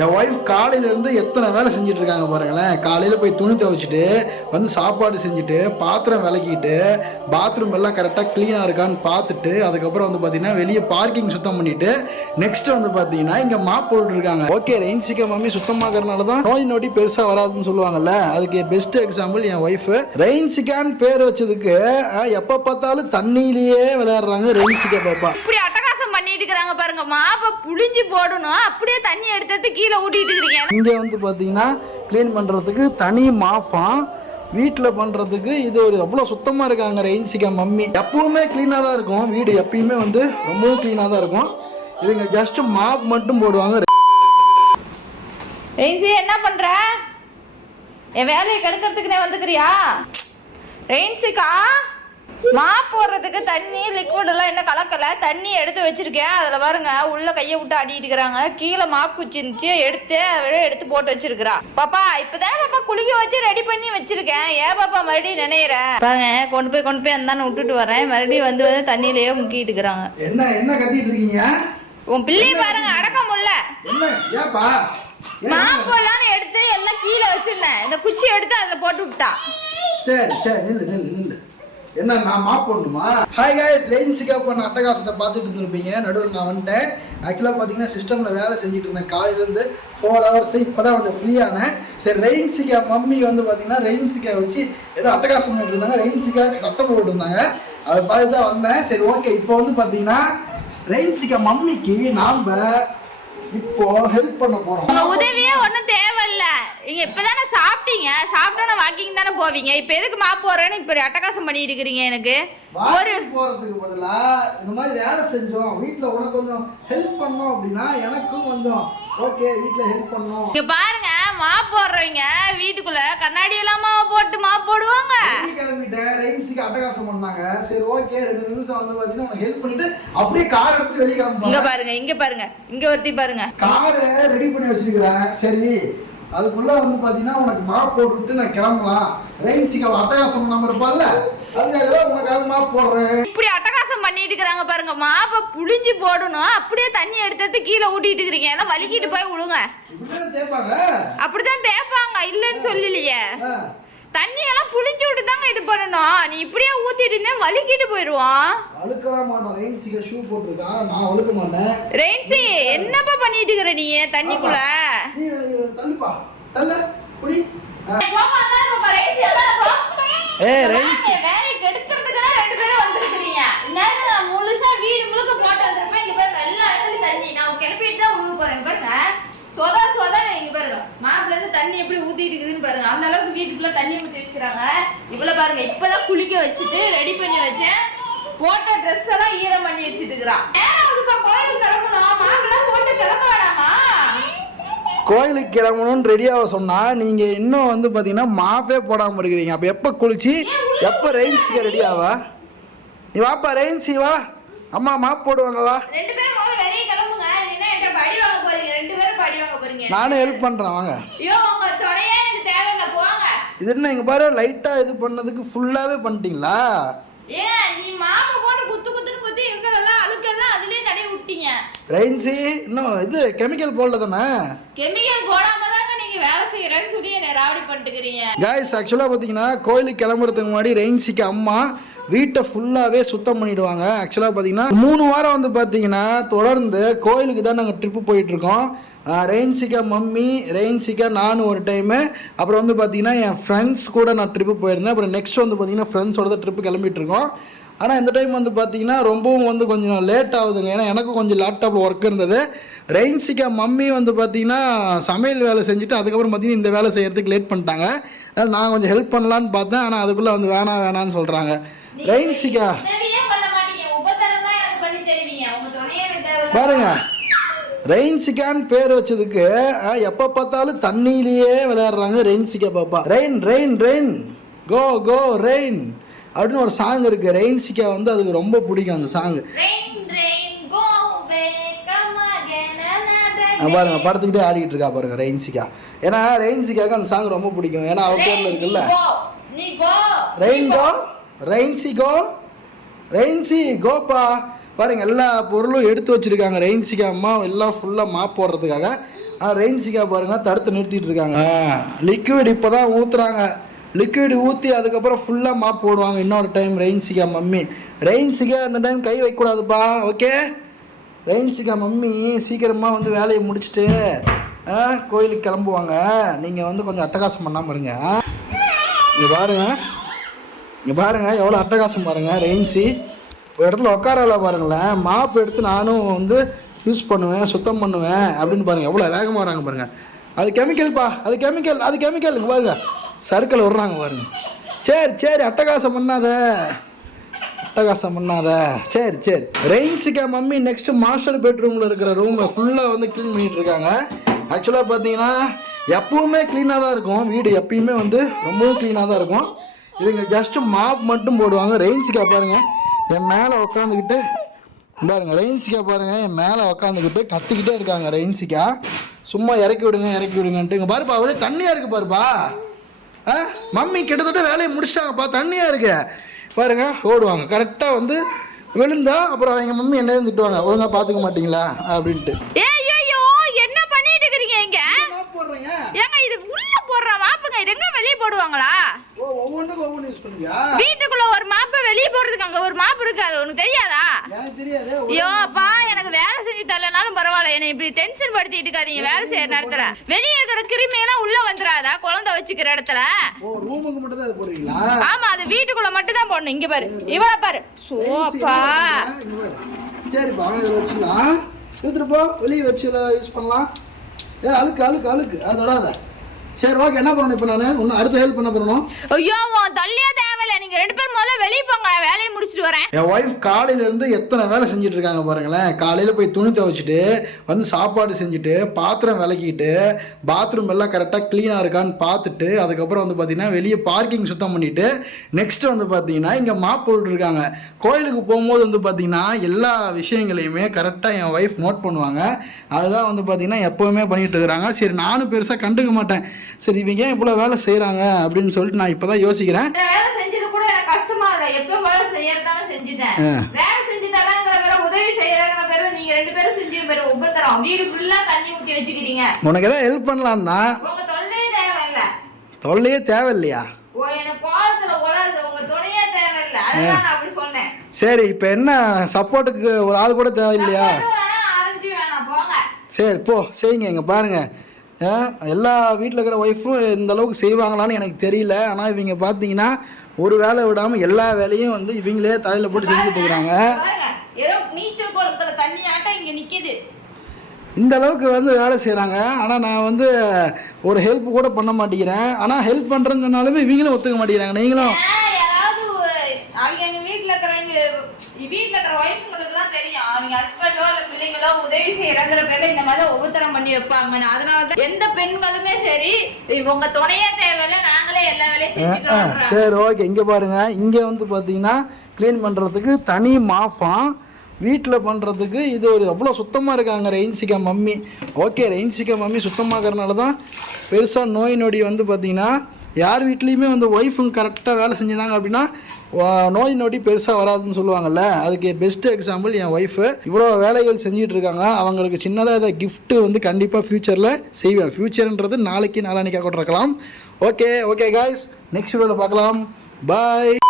என் wife காலையிலேருந்து எத்தனை வேலை செஞ்சுட்டு இருக்காங்க பாருங்களேன். காலையில் போய் துணி துவைச்சிட்டு வந்து சாப்பாடு செஞ்சுட்டு பாத்திரம் விளக்கிட்டு பாத்ரூம் எல்லாம் கரெக்டாக க்ளீனாக இருக்கான்னு பார்த்துட்டு அதுக்கப்புறம் வந்து பார்த்தீங்கன்னா வெளியே பார்க்கிங் சுத்தம் பண்ணிட்டு நெக்ஸ்ட் வந்து பார்த்தீங்கன்னா இங்கே மாப் போட்டுருக்காங்க இருக்காங்க ஓகே ரெயின் சீக்கிரம் மம்மி சுத்தமாகறதுனால தான் நோய் நொடி பெருசாக வராதுன்னு சொல்லுவாங்கல்ல. அதுக்கு பெஸ்ட் எக்ஸாம்பிள் என் ஒய்ஃபு ரெயின் சிக்கான்னு பேர் வச்சதுக்கு எப்போ பார்த்தாலும் தண்ணியிலேயே விளையாடுறாங்க ரெயின் சிக்கா பாப்பா. இருக்கிறாங்க பாருங்க. மாப்ப புளிஞ்சு போடணும். அப்படியே தண்ணி எடுத்து கீழே ஊட்டிட்டு இருக்கிறீங்க இங்கே வந்து பார்த்தீங்கன்னா க்ளீன் பண்ணுறதுக்கு தனி மாஃபாம் வீட்டில் பண்ணுறதுக்கு இது ஒரு அவ்வளோ சுத்தமாக இருக்காங்க ரெயின்சிகா மம்மி. எப்பவுமே க்ளீனாக தான் இருக்கும். வீடு எப்பயுமே வந்து ரொம்பவும் க்ளீனாக தான் இருக்கும். இவங்க ஜஸ்ட் மாப் மட்டும் போடுவாங்க. ரெயின்சி என்ன பண்ற? என் வேலையை கெடுக்கிறதுக்குனே வந்துக்கிறியா ரெயின்சிக்கா மா போடுறதுக்கு தண்ணி லிக்விட் எல்லாம் என்ன கலக்கல? தண்ணி எடுத்து வச்சிருக்கேன். அதுல பாருங்க உள்ள கையை விட்டு ஆடிட்டு இருக்கிறாங்க. கீழே மாப்பு குச்சி இருந்துச்சு. எடுத்து அவரே எடுத்து போட்டு வச்சிருக்கிறா. பாப்பா இப்பதான் பாப்பா குளிக்க வச்சு ரெடி பண்ணி வச்சிருக்கேன். ஏன் பாப்பா மறுபடியும் நினைக்கிற பாருங்க கொண்டு போய் கொண்டு போய் அந்தானே விட்டுட்டு வரேன். மறுபடியும் வந்து வந்து தண்ணியிலேயே முக்கிட்டு இருக்கிறாங்க. என்ன என்ன கத்திட்டு இருக்கீங்க? உன் பிள்ளைய பாருங்க அடக்க முடியல. என்ன ஏப்பா ஏன்? மாப்பெல்லாம் எடுத்து எல்லாம் கீழே வச்சிருந்தேன். இந்த குச்சி எடுத்து அதுல போட்டு விட்டா. சரி சரி நில்லு நில்லு நில்லு. என்ன நான் மாப் பண்ணுமா ஹாய் காய்ஸ் ரெயின்ஸுக்காக பண்ண அட்டகாசத்தை பார்த்துட்டு இருந்திருப்பீங்க. நடுவில் நான் வந்துட்டேன். ஆக்சுவலாக பார்த்தீங்கன்னா சிஸ்டமில் வேலை செஞ்சுட்டு இருந்தேன். காலையிலேருந்து ஃபோர் ஹவர்ஸ் இப்போ தான் கொஞ்சம் ஃப்ரீயானேன் சரி ரெயின்சிக்கா மம்மி வந்து பார்த்தீங்கன்னா ரெயின்சிக்கா வச்சு ஏதோ அட்டகாசம் பண்ணிட்டு இருந்தாங்க. ரெயின்சிக்கா கட்டம் போட்டு இருந்தாங்க. அதை பார்த்து தான் வந்தேன். சரி ஓகே இப்போ வந்து பார்த்தீங்கன்னா ரெயின்சிக்கா மம்மிக்கு நாம் இப்போ ஹெல்ப் பண்ண போகிறோம் உதவியே ஒண்ணும் தேவையில்ல நீங்க இப்பதானே சாப்பிட்டீங்க. சாப்பிட்டோன்னு வாக்கிங் தானே போவீங்க. இப்ப எதுக்கு மாப்பு போறேன்னு இப்ப அட்டகாசம் பண்ணிட்டு இருக்கிறீங்க எனக்கு? ஒரு போறதுக்கு பதிலா இந்த மாதிரி வேலை செஞ்சோம். வீட்ல உனக்கு கொஞ்சம் ஹெல்ப் பண்ணோம் அப்படின்னா எனக்கும் கொஞ்சம் ஓகே வீட்ல ஹெல்ப் பண்ணோம். இங்க பாருங்க மாப்பு போடுறவங்க வீட்டுக்குள்ள கண்ணாடி இல்லாம போட்டு மாப்பு போடுவாங்க. கிளம்பிட்டேன். ரெயின்ஸுக்கு அட்டகாசம் பண்ணாங்க. சரி ஓகே ரெண்டு நிமிஷம் வந்து பாத்தீங்கன்னா உனக்கு ஹெல்ப் பண்ணிட்டு அப்படியே கார் எடுத்து வெளியே இங்க கிளம்புவாங்க பாருங்க இங்க பாருங்க. இங்க ஒருத்தி பாருங்க. காரை ரெடி பண்ணி வச்சிருக்கிறேன். சரி அதுக்குள்ள வந்து பாத்தீங்கன்னா உனக்கு மாப் போட்டுவிட்டு நான் கிளம்பலாம். ரெயின்ஸுக்கு அவள் அட்டகாசம் பண்ணாம இருப்பாள்ல அதுக்காக தான் உனக்காக மாப் போடுறேன். இப்படி அட்டகாசம் பண்ணிட்டு இருக்கிறாங்க பாருங்க. மாப்ப புளிஞ்சு போடணும். அப்படியே தண்ணி எடுத்து கீழே ஊட்டிட்டு இருக்கிறீங்க. எல்லாம் வலிக்கிட்டு போய் விழுங்க. இப்படிதான் தேய்ப்பாங்க? அப்படிதான் தேய்ப்பாங்க. இல்லைன்னு சொல்லலையே. ஆ. தண்ணி எல்லாம் புளிஞ்சு விட்டு தாங்க இது பண்ணணும் நீ இப்படியே ஊத்திட்டு இருந்தா வலிக்கிட்டு போயிடுவான் அழுக்க வர மாட்டோம் ரெயின்ஸுக்கு ஷூ போட்டிருக்கா நான் அழுக்க மாட்டேன் ரெயின்சி என்னப்பா பண்ணிட்டு இருக்கிற நீ தண்ணிக்குள்ள நீ தள்ளுப்பா தள்ள குடி ஆ. ஏய், ரெயின்சி. வேலையை கெடுக்கிறதுக்குன்னா ரெண்டு பேரும் வந்திருக்கிறீங்க. இந்நேரத்துல நான் முழுசா வீடு முழுக்க போட்டு வந்திருப்பேன். இங்க பாருங்க, எல்லா இடத்துலயும் தண்ணி. நான் கிளப்பிட்டு தான் உழுக போறேன். பாருங்க. சொதா சொதான்னு இங்க பாருங்க. மாப்பிள்ளை இருந்து தண்ணி எப்படி ஊத்திட்டு இருக்குதுன்னு பாருங்க. அந்த அளவுக்கு வீட்டுக்குள்ள தண்ணி ஊத்தி வச்சிருக்காங்க. இவ்வளவு பாருங்க, இப்பதான் குளிக்க வச்சுட்டு ரெடி பண்ணி வச்சேன். போட்ட ட்ரெஸ் எல்லாம் ஈரம் பண்ணி வச்சுட்டு இருக்கிறா. நேராவதுப்பா கோயிலுக்கு கிளம்பணும். மாப்பிள்ளை போட்டு கிளம்ப வேணாமா? கோயிலுக்கு கிளம்பணும்னு ரெடியாக சொன்னா நீங்க இன்னும் வந்து பாத்தீங்கன்னா மாஃபே போடாம இருக்கிறீங்க அப்ப எப்ப குளிச்சு எப்ப ரெயின்ஸுக்கு ரெடி ஆவா நீ வாப்பா ரெயின்சி வா அம்மா மாப் போடுவாங்க வா ரெண்டு பேரும் முதல்ல வெளியே கிளம்புங்க. இல்லைன்னா என்கிட்ட படி வாங்க போறீங்க. ரெண்டு பேரும் படி வாங்க போறீங்க. நானும் ஹெல்ப் பண்றேன் வாங்க. இது என்ன இங்க பாரு லைட்டா இது பண்ணதுக்கு ஃபுல்லாவே பண்ணிட்டீங்களா? ரெயின்சி இன்னும் இது கெமிக்கல் போடல தானே? கெமிக்கல் போடாம தாங்க நீங்க வேலை செய்யறேன்னு சொல்லி என்னை ராவடி பண்ணிட்டுக்கிறீங்க. காய்ஸ் ஆக்சுவலாக பார்த்தீங்கன்னா கோயிலுக்கு கிளம்புறதுக்கு முன்னாடி ரெயின்சிக்கு அம்மா வீட்டை ஃபுல்லாகவே சுத்தம் பண்ணிடுவாங்க. ஆக்சுவலாக பார்த்தீங்கன்னா மூணு வாரம் வந்து பார்த்தீங்கன்னா தொடர்ந்து கோயிலுக்கு தான் நாங்கள் ட்ரிப்பு போயிட்டுருக்கோம் ரெயின்சிக்கா மம்மி ரெயின்சிக்கா நானும் ஒரு டைமு அப்புறம் வந்து பார்த்தீங்கன்னா என் ஃப்ரெண்ட்ஸ் கூட நான் ட்ரிப்பு போயிருந்தேன். அப்புறம் நெக்ஸ்ட் வந்து பார்த்தீங்கன்னா ஃப்ரெண்ட்ஸோட தான் ட்ரிப்பு கிளம்பிட்டு இருக்கோம். ஆனால் இந்த டைம் வந்து பார்த்தீங்கன்னா ரொம்பவும் வந்து கொஞ்சம் லேட் ஆகுதுங்க. ஏன்னா எனக்கும் கொஞ்சம் லேப்டாப்பில் ஒர்க் இருந்தது. ரெயின்சிக்கா மம்மி வந்து பார்த்தீங்கன்னா சமையல் வேலை செஞ்சுட்டு அதுக்கப்புறம் பார்த்தீங்கன்னா இந்த வேலை செய்யறதுக்கு லேட் பண்ணிட்டாங்க. அதனால் நான் கொஞ்சம் ஹெல்ப் பண்ணலான்னு பார்த்தேன். ஆனால் அதுக்குள்ளே வந்து வேணாம் வேணான்னு சொல்கிறாங்க ரெயின்சிக்கா உதவியே ரெயின்சிக்கான்னு பேர் வச்சதுக்கு எப்போ பார்த்தாலும் தண்ணியிலேயே விளையாடுறாங்க ரெயின்சிக்கா பாப்பா. Rain rain rain. Go go rain. அப்படின்னு ஒரு சாங் இருக்கு. ரெயின்சிக்கா வந்து அதுக்கு ரொம்ப பிடிக்கும் அந்த சாங் பாருங்க படத்துக்கிட்டே ஆடிக்கிட்டு இருக்கா பாருங்க ரெயின்சிகா. ஏன்னா ரெயின்சிகாக்கு அந்த சாங் ரொம்ப பிடிக்கும். ஏன்னா அவ பேர்ல இருக்குல்ல. Rain go. ரெயின்சி கோ ரெயின்சி கோப்பா பாருங்க எல்லா பொருளும் எடுத்து வச்சிருக்காங்க. ரெயின்சிகா அம்மா எல்லாம் ஃபுல்லாக மாப் போடுறதுக்காக. ஆனால் ரெயின்சிக்கா பாருங்க தடுத்து நிறுத்திட்டு இருக்காங்க. லிக்விட் இப்போ தான் ஊற்றுறாங்க லிக்விட் ஊற்றி அதுக்கப்புறம் ஃபுல்லாக மாப் போடுவாங்க. இன்னொரு டைம் ரெயின்சிக்கா மம்மி. ரெயின்சிக்கா அந்த டைம் கை வைக்கக்கூடாதுப்பா ஓகே ரெயின்சிக்கா மம்மி சீக்கிரமாக வந்து வேலையை முடிச்சுட்டு கோயிலுக்கு கிளம்புவாங்க. நீங்கள் வந்து கொஞ்சம் அட்டகாசம் பண்ணாமல் இருங்க. இங்கே பாருங்க. இங்கே பாருங்க எவ்வளோ அட்டகாசம் பாருங்க ரெயின்சி ஒரு இடத்துல உட்காரல பாருங்களேன். மாப் எடுத்து நானும் வந்து யூஸ் பண்ணுவேன் சுத்தம் பண்ணுவேன் அப்படின்னு பாருங்கள் எவ்வளோ வேகமாக வராங்க பாருங்கள் அது கெமிக்கல்ப்பா அது கெமிக்கல் அது கெமிக்கல் பாருங்கள் பாருங்க. சர்க்கிள் விடுறாங்க பாருங்க. சரி சரி அட்டகாசம் பண்ணாத. அட்டகாசம் பண்ணாத. சரி சரி. ரெயின்ஸுக்கா மம்மி நெக்ஸ்ட் மாஸ்டர் பெட்ரூமில் இருக்கிற ரூமை ஃபுல்லாக வந்து க்ளீன் பண்ணிட்டு இருக்காங்க. ஆக்சுவலாக பார்த்தீங்கன்னா எப்பவுமே க்ளீனாக தான் இருக்கும். வீடு எப்பயுமே வந்து ரொம்பவும் க்ளீனாக தான் இருக்கும். இவங்க ஜஸ்ட்டு மாப் மட்டும் போடுவாங்க. ரெயின்ஸுக்கா பாருங்கள் என் மேலே உட்காந்துக்கிட்டு பாருங்க ரெயின்ஸிக்கா பாருங்க என் மேலே உட்காந்துக்கிட்டு கத்திக்கிட்டே இருக்காங்க ரெயின்ஸிக்கா சும்மா இறக்கி விடுங்க இறக்கி விடுங்கன்ட்டு. இங்கே பாருப்பா ஒரே தண்ணியாக இருக்கு பாருப்பா. ஆ மம்மி கிட்டத்தட்ட வேலையை முடிச்சிட்டாங்கப்பா தண்ணியாக இருக்கு. பாருங்க ஓடுவாங்க. கரெக்டாக வந்து விழுந்தா அப்புறம் எங்கள் மம்மி என்ன திட்டுவாங்க. ஒழுங்கா பார்த்துக்க மாட்டீங்களா? அப்படின்ட்டு. என்ன பண்ணிட்டு இருக்கீங்க இங்க? ஏங்க இது உள்ள போடுற மாப்புங்க இது எங்க வெளிய போடுவாங்களா? ஓ ஒவ்வொன்றுக்கும் ஒவ்வொன்று யூஸ் பண்ணுவியா? வீட்டுக்குள்ள ஒரு மாப்பு வெளிய போடுறதுக்கு அங்க ஒரு மாப்பு இருக்கு அது உனக்கு தெரியாதா? எனக்கு தெரியாது ஐயோ அப்பா எனக்கு வேலை செஞ்சு தரலனாலும் பரவாயில்ல. என்னை இப்படி டென்ஷன் படுத்திட்டு இருக்காதீங்க. வேலை செய்யற நேரத்துல வெளியே இருக்கிற கிருமி எல்லாம் உள்ள வந்துடாதா குழந்தை வச்சுக்கிற இடத்துல. ஓ ரூமுக்கு மட்டும் தான் அது போடுவீங்களா? ஆமா அது வீட்டுக்குள்ள மட்டும் தான் போடணும். இங்க பாரு. இவ்வளவு பாரு. சோப்பா. சரிப்பா வாங்க இதில் வச்சுக்கலாம். எடுத்துட்டு போ. வெளியே வச்சு யூஸ் பண்ணலாம். ஏ அழுக்கு அழுக்கு அழுக்கு. அது தொடாத. சரி ஓகே என்ன பண்ணணும் இப்போ நான்? இன்னும் அடுத்த ஹெல்ப் என்ன பண்ணணும். ஐயோ உன் தேவையில்ல நீங்க ரெண்டு பேரும் முதல்ல வெளிய போங்க நான் வேலையை முடிச்சிட்டு வரேன். என் ஒய்ஃப் காலையிலேருந்து எத்தனை வேலை செஞ்சுட்டு இருக்காங்க பாருங்களேன். காலையில் போய் துணி துவைச்சிட்டு வந்து சாப்பாடு செஞ்சுட்டு பாத்திரம் விளக்கிட்டு பாத்ரூம் எல்லாம் கரெக்டாக க்ளீனாக இருக்கான்னு பார்த்துட்டு அதுக்கப்புறம் வந்து பார்த்தீங்கன்னா வெளியே பார்க்கிங் சுத்தம் பண்ணிட்டு நெக்ஸ்ட் வந்து பார்த்தீங்கன்னா இங்கே மாப் போட்டுருக்காங்க கோயிலுக்கு போகும்போது வந்து பார்த்தீங்கன்னா எல்லா விஷயங்களையுமே கரெக்டாக என் ஒய்ஃப் நோட் பண்ணுவாங்க. அதுதான் வந்து பார்த்தீங்கன்னா எப்போவுமே பண்ணிட்டு இருக்கிறாங்க. சரி நானும் பெருசாக கண்டுக்க மாட்டேன். சரி இவங்க ஏன் இவ்வளோ வேலை செய்கிறாங்க அப்படின்னு சொல்லிட்டு நான் இப்போ தான் யோசிக்கிறேன் கஷ்டமா இல்ல. எப்பவும் போல செய்யறதானே செஞ்சுட்டேன். வேலை செஞ்சு தரங்கிற பேர உதவி செய்யறங்கிற பேர நீங்க ரெண்டு பேரும் செஞ்சு பேரு உபத்தரம் வீடு ஃபுல்லா தண்ணி ஊத்தி வச்சுக்கிறீங்க. உனக்கு எதாவது ஹெல்ப் பண்ணலாம் தான் உங்க தொல்லையே தேவையில்ல. தொல்லையே தேவையில்லையா? ஓ எனக்கு கோலத்துல உலருது உங்க துணையே தேவையில்ல. அதுதான் நான் அப்படி சொன்னேன். சரி இப்போ என்ன சப்போர்ட்டுக்கு ஒரு ஆள் கூட தேவையில்லையா? சரி போ செய்யுங்க இங்கே பாருங்க. ஆ, எல்லா வீட்டில் இருக்கிற ஒய்ஃபும் இந்த அளவுக்கு செய்வாங்களான்னு எனக்கு தெரியல. ஆனால் இவங்க பார்த்தீங்கன்னா ஒரு வேலை விடாமல் எல்லா வேலையும் வந்து இவங்களே தலையில் போட்டு செஞ்சுட்டு பாருங்க ஏதோ நீச்சல் குளத்துல தண்ணி ஆட்டம் இங்க நிக்குது. இந்த அளவுக்கு வந்து வேலை செய்கிறாங்க ஆனால் நான் வந்து ஒரு ஹெல்ப் கூட பண்ண மாட்டேங்கிறேன். ஆனால் ஹெல்ப் பண்ணுறேன்னு சொன்னாலுமே இவங்களும் ஒத்துக்க மாட்டேங்கிறாங்க. நீங்களும்? அவங்க எங்க வீட்ல இருக்கிறவங்க வீட்ல இருக்கிற தெரியும் அவங்க ஹஸ்பண்டோ இல்ல பிள்ளைங்களோ உதவி செய்யறங்கிற பேர்ல இந்த மாதிரி உபத்திரம் பண்ணி வைப்பாங்க அதனால தான் எந்த பெண்களுமே சரி உங்க துணையே தேவையில்ல நாங்களே எல்லா வேலையும் செஞ்சுக்கிறோம் சரி ஓகே. இங்கே பாருங்க. இங்கே வந்து பார்த்தீங்கன்னா க்ளீன் பண்ணுறதுக்கு தனி மாஃபாம் வீட்டில் பண்ணுறதுக்கு இது ஒரு அவ்வளோ சுத்தமாக இருக்காங்க ரெயின்சிக்கா மம்மி. ஓகே ரெயின்சிக்கா மம்மி சுத்தமாகறனால தான் பெருசாக நோய் நொடி வந்து பார்த்தீங்கன்னா யார் வீட்லேயுமே வந்து ஒய்ஃபுங்க கரெக்டாக வேலை செஞ்சிருந்தாங்க அப்படின்னா நோய் நொடி பெருசாக வராதுன்னு சொல்லுவாங்கல்ல அதுக்கு பெஸ்ட் எக்ஸாம்பிள் என் ஒய்ஃபு இவ்வளோ வேலைகள் செஞ்சுட்டு இருக்காங்க. அவங்களுக்கு சின்னதாக இதை கிஃப்ட்டு வந்து கண்டிப்பாக ஃப்யூச்சரில் செய்வேன். ஃப்யூச்சர்ன்றது நாளைக்கு நாளானிக்காக கூட இருக்கலாம் ஓகே ஓகே காய்ஸ் நெக்ஸ்ட் வீடியோவில் பார்க்கலாம். பாய்